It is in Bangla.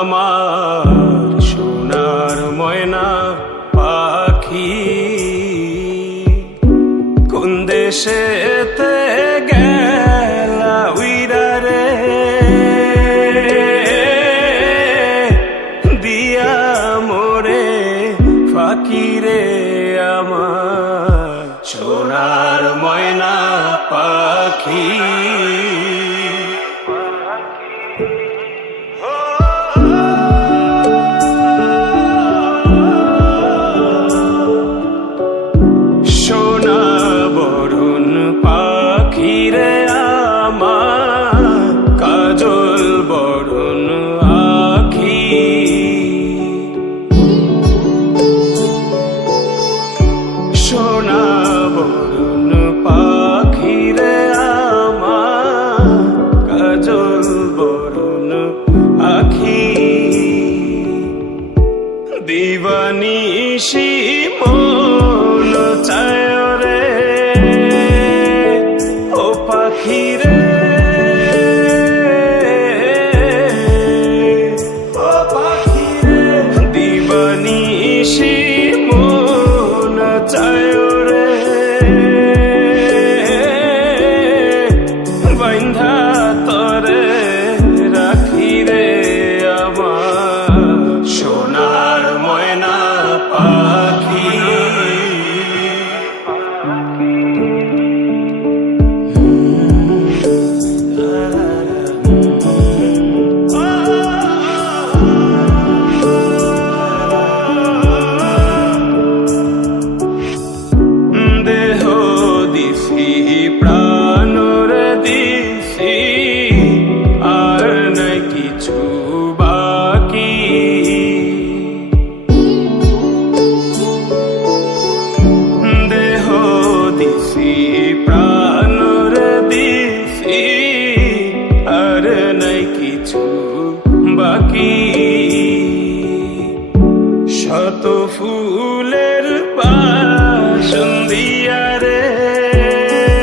আমার সোনার ময়না পাখি কোন দেশেতে গেলা উইরা রে দিয়া মোরে ফাঁকি রে আমার সোনার ময়না পাখি পাখিরে আমার কাজল বরণ আখি সোনা বরণ পাখিরে আমার কাজল বরণ আখি দিবানিশি মন চায় রে ও পাখিরে